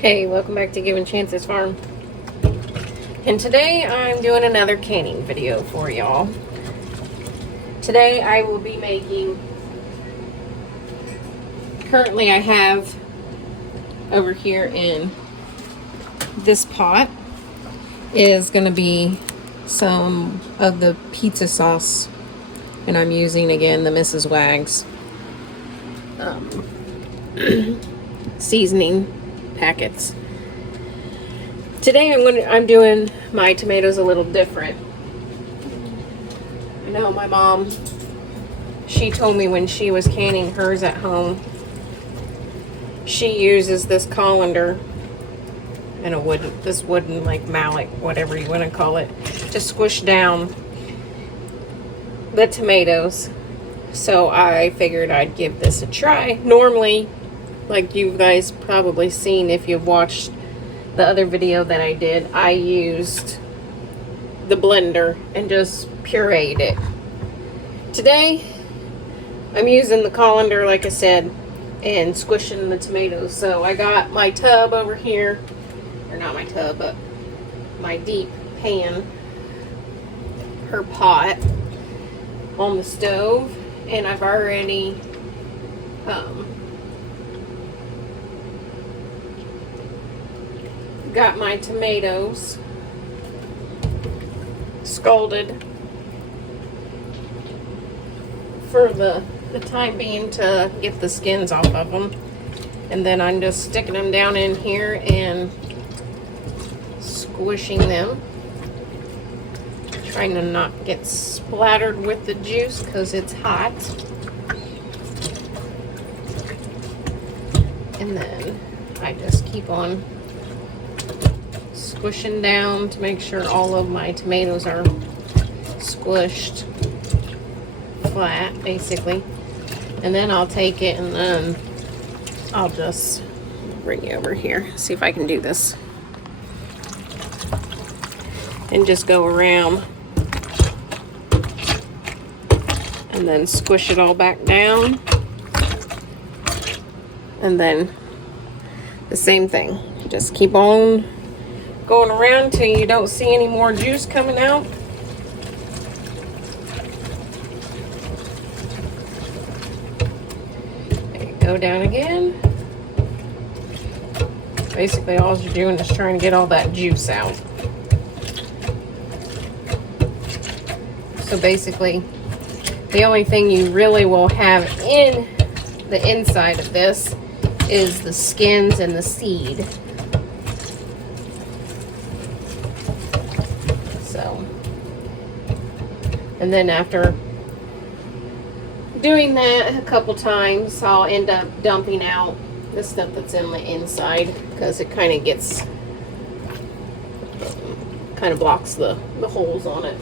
Hey, welcome back to Giving Chances Farm. And today I'm doing another canning video for y'all. Today I will be making, currently I have over here in this pot is going to be some of the pizza sauce. And I'm using again the Mrs. Wags seasoning packets. Today I'm doing my tomatoes a little different. I know my mom, she told me when she was canning hers at home, she uses this colander and this wooden like mallet, whatever you want to call it, to squish down the tomatoes. So I figured I'd give this a try. Normally, like you guys probably seen if you've watched the other video that I did, I used the blender and just pureed it. Today, I'm using the colander, like I said, and squishing the tomatoes. So I got my tub over here, or not my tub, but my deep pan, her pot on the stove, and I've already got my tomatoes scalded for the time being to get the skins off of them. And then I'm just sticking them down in here and squishing them, trying to not get splattered with the juice because it's hot. And then I just keep on squishing down to make sure all of my tomatoes are squished flat, basically. And then I'll take it and then I'll just bring you over here, see if I can do this, and just go around and then squish it all back down. And then the same thing, just keep on going around till you don't see any more juice coming out. There you go, down again. Basically all you're doing is trying to get all that juice out. So basically the only thing you really will have in the inside of this is the skins and the seed. So, and then after doing that a couple times, I'll end up dumping out the stuff that's in the inside because it kind of gets, kind of blocks the holes on it.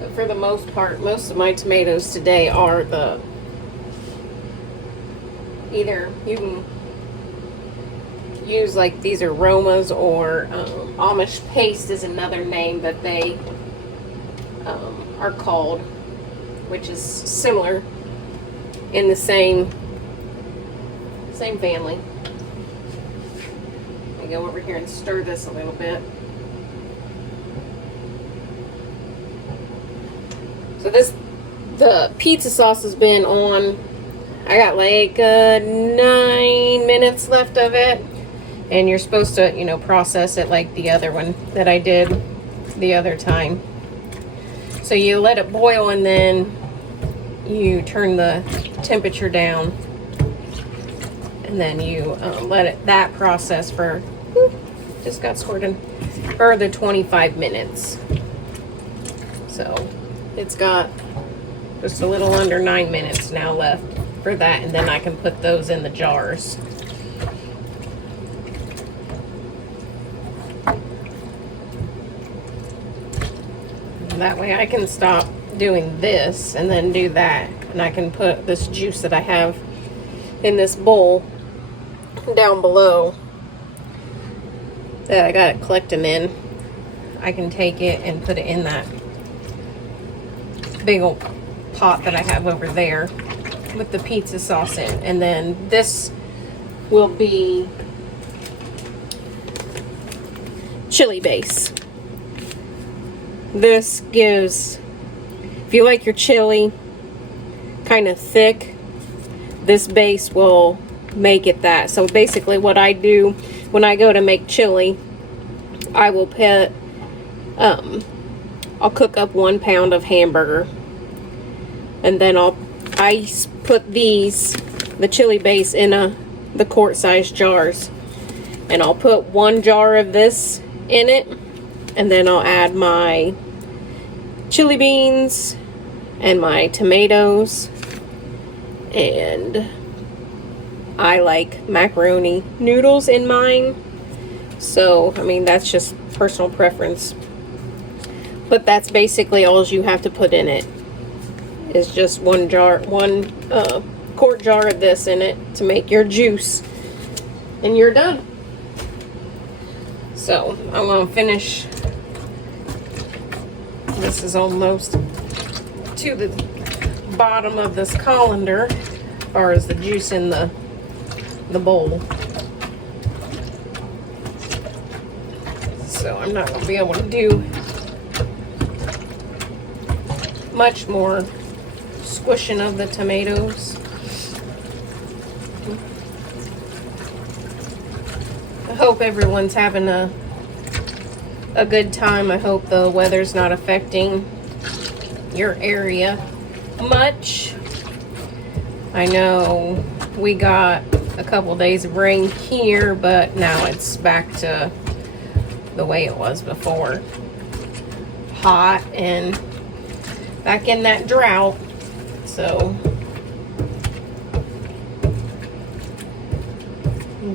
But for the most part, most of my tomatoes today are either you can use like these are Romas, or Amish paste is another name that they are called, which is similar in the same family. I go over here and stir this a little bit. So the pizza sauce has been on, I got like 9 minutes left of it. And you're supposed to, you know, process it like the other one that I did the other time. So you let it boil and then you turn the temperature down. And then you let that process for, just got squirted, for the 25 minutes. So it's got just a little under 9 minutes now left for that. And then I can put those in the jars. That way I can stop doing this and then do that, and I can put this juice that I have in this bowl down below that I got it collecting in. I can take it and put it in that big old pot that I have over there. with the pizza sauce in. And then this will be chili base. This gives, if you like your chili kind of thick, this base will make it that. So basically what I do when I go to make chili, I will put, I'll cook up 1 pound of hamburger, and then I put the chili base in the quart-sized jars, and I'll put 1 jar of this in it, and then I'll add my chili beans and my tomatoes, and I like macaroni noodles in mine. So, I mean, that's just personal preference. But that's basically all you have to put in it. Is just 1 quart jar of this in it to make your juice. And you're done. So, I'm going to finish. This is almost to the bottom of this colander as far as the juice in the bowl. So I'm not going to be able to do much more squishing of the tomatoes. I hope everyone's having a good time. I hope the weather's not affecting your area much. I know we got a couple days of rain here, but now it's back to the way it was before. Hot and back in that drought. So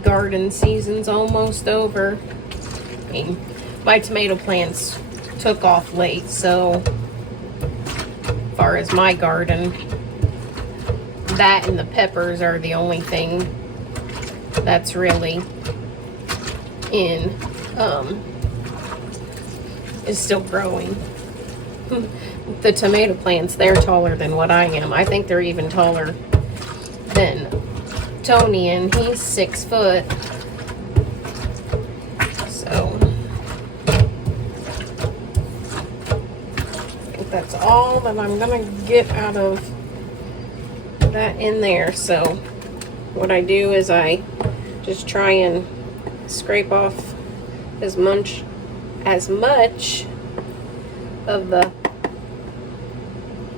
garden season's almost over. I mean, my tomato plants took off late, so as far as my garden, that and the peppers are the only thing that's really in, is still growing. The tomato plants, they're taller than what I am. I think they're even taller than Tony, and he's 6 foot. So I think that's all that I'm gonna get out of that in there. So what I do is I just try and scrape off as much of the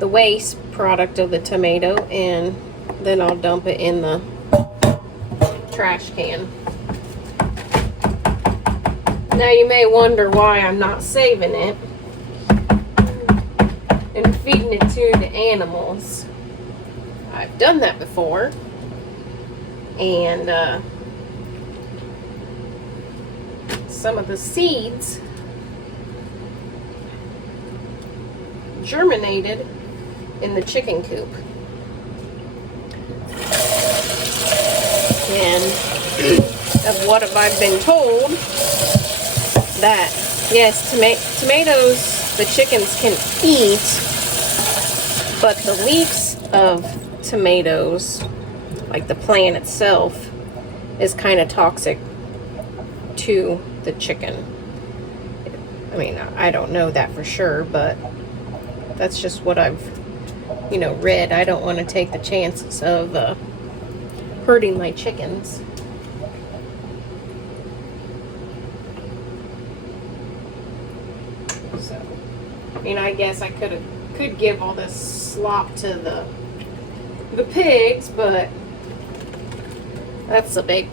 waste product of the tomato, and then I'll dump it in the trash can. Now you may wonder why I'm not saving it and feeding it to the animals. I've done that before, and some of the seeds germinated in the chicken coop. And of what I've been told, that yes, tomatoes the chickens can eat, but the leaves of tomatoes, like the plant itself, is kind of toxic to the chicken. I mean, I don't know that for sure, but that's just what I've, read. I don't want to take the chances of hurting my chickens. So, I guess I could give all this slop to the pigs, but that's a big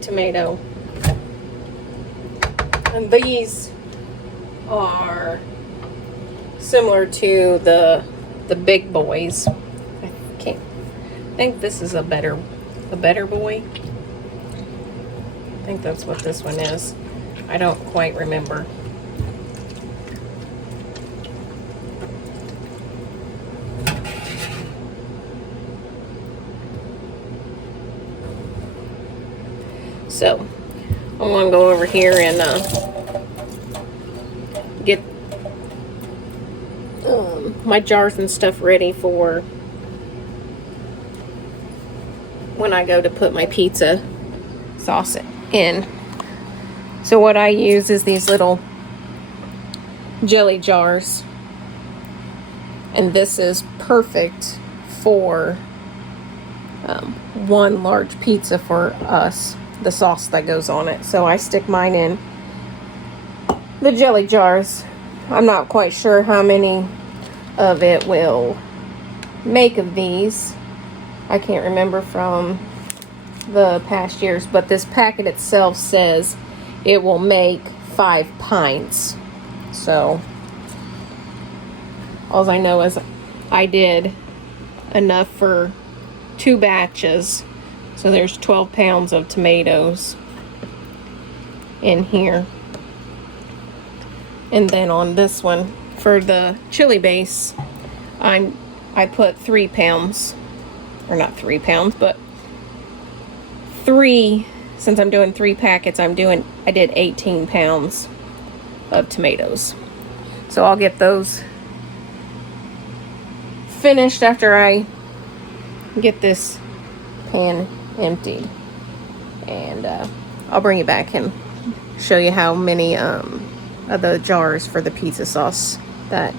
tomato. And these are similar to the big boys. I think this is a better boy. I think that's what this one is. I don't quite remember. So I'm going to go over here and get my jars and stuff ready for when I go to put my pizza sauce in. So what I use is these little jelly jars. And this is perfect for one large pizza for us, the sauce that goes on it. So I stick mine in the jelly jars. I'm not quite sure how many of it will make of these. I can't remember from the past years, but this packet itself says it will make 5 pints. So all I know is I did enough for 2 batches. So there's 12 pounds of tomatoes in here. And then on this one, for the chili base, I put 3 pounds, or not 3 pounds, but 3, since I'm doing 3 packets, I did 18 pounds of tomatoes. So I'll get those finished after I get this pan emptied. And I'll bring it back and show you how many of the jars for the pizza sauce that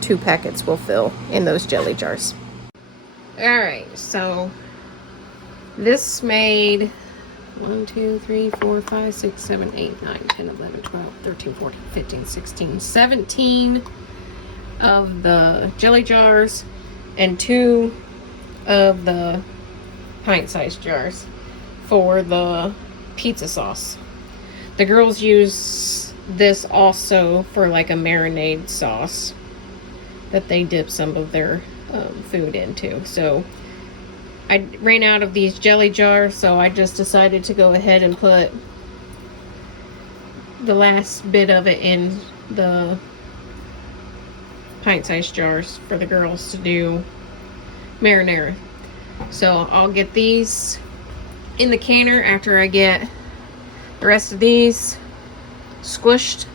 2 packets will fill in those jelly jars. Alright, so this made 1, 2, 3, 4, 5, 6, 7, 8, 9, 10, 11, 12, 13, 14, 15, 16, 17 of the jelly jars and 2 of the pint-sized jars for the pizza sauce. The girls use this also for like a marinade sauce that they dip some of their food into. So I ran out of these jelly jars, so I just decided to go ahead and put the last bit of it in the pint-sized jars for the girls to do marinara. So I'll get these in the canner after I get the rest of these squished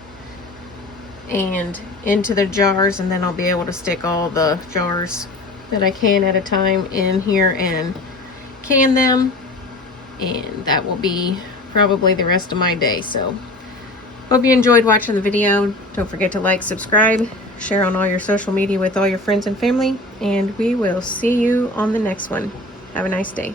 and into the jars, and then I'll be able to stick all the jars that I can at a time in here and can them, and that will be probably the rest of my day. So hope you enjoyed watching the video. Don't forget to like, subscribe, share on all your social media with all your friends and family, and we will see you on the next one. Have a nice day.